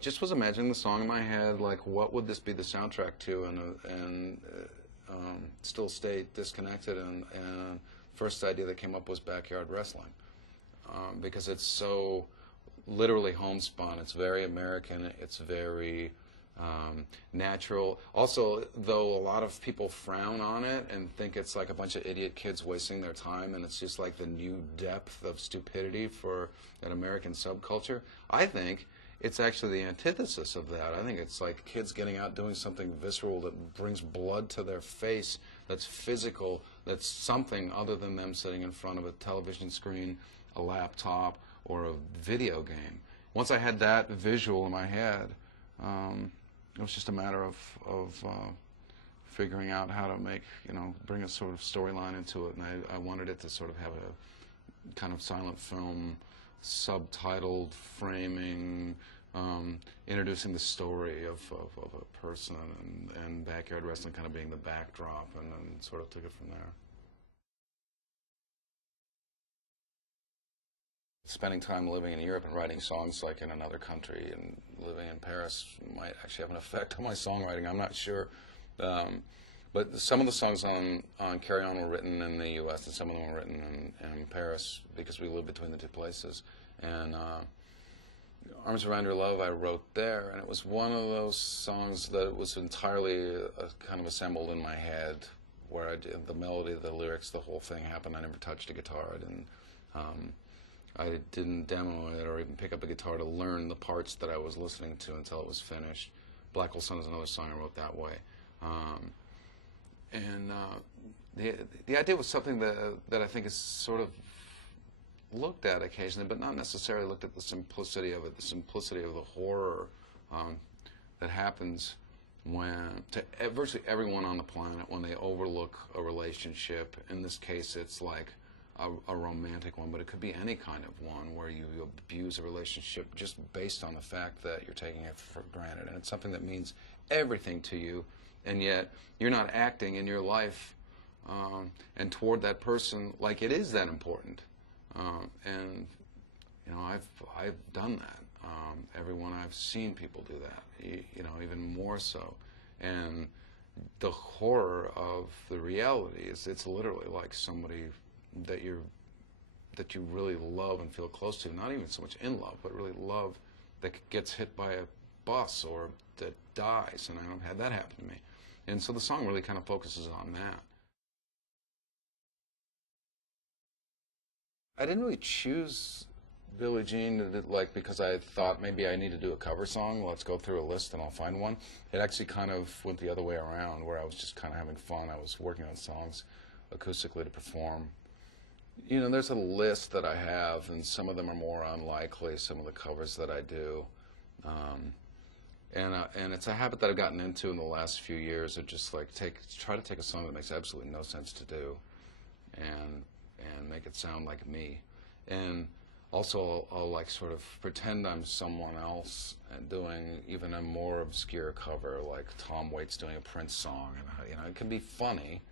Just was imagining the song in my head, like what would this be the soundtrack to, and still stay disconnected. And first idea that came up was backyard wrestling, because it's so literally homespun. It's very American. It's very natural. Also, though a lot of people frown on it and think it's like a bunch of idiot kids wasting their time, and it's just like the new depth of stupidity for an American subculture, I think it's actually the antithesis of that. I think it's like kids getting out doing something visceral that brings blood to their face, that's physical, that's something other than them sitting in front of a television screen, a laptop, or a video game. Once I had that visual in my head, it was just a matter of figuring out how to make, bring a sort of storyline into it. And I wanted it to sort of have a kind of silent film, subtitled framing, introducing the story of a person, and backyard wrestling kind of being the backdrop, and then sort of took it from there. Spending time living in Europe and writing songs like in another country, and living in Paris might actually have an effect on my songwriting. I'm not sure. But some of the songs on Carry On were written in the U.S., and some of them were written in Paris, because we live between the two places. And Arms Around Your Love I wrote there, and it was one of those songs that was entirely kind of assembled in my head, where I did the melody, the lyrics, the whole thing happened. I never touched a guitar. I didn't demo it or even pick up a guitar to learn the parts that I was listening to until it was finished. Black Hole Sun is another song I wrote that way. The idea was something that I think is sort of looked at occasionally, but not necessarily looked at the simplicity of it, the simplicity of the horror that happens when, to virtually everyone on the planet, when they overlook a relationship. In this case, it's like a romantic one, but it could be any kind of one where you abuse a relationship just based on the fact that you're taking it for granted. And it's something that means everything to you, and yet you're not acting in your life and toward that person like it is that important. And I've done that. Everyone I've seen people do that, even more so. And the horror of the reality is it's literally like somebody that you really love and feel close to, not even so much in love, but really love, that gets hit by a bus or that dies, and I've had that happen to me. And so the song really kind of focuses on that. I didn't really choose Billie Jean because I thought maybe I need to do a cover song. Let's go through a list and I'll find one. It actually kind of went the other way around, where I was just kind of having fun. I was working on songs acoustically to perform. There's a list that I have, and some of them are more unlikely, some of the covers that I do. And it's a habit that I've gotten into in the last few years of just like try to take a song that makes absolutely no sense to do and make it sound like me. And also I'll like sort of pretend I'm someone else and doing even a more obscure cover, like Tom Waits doing a Prince song. And it can be funny,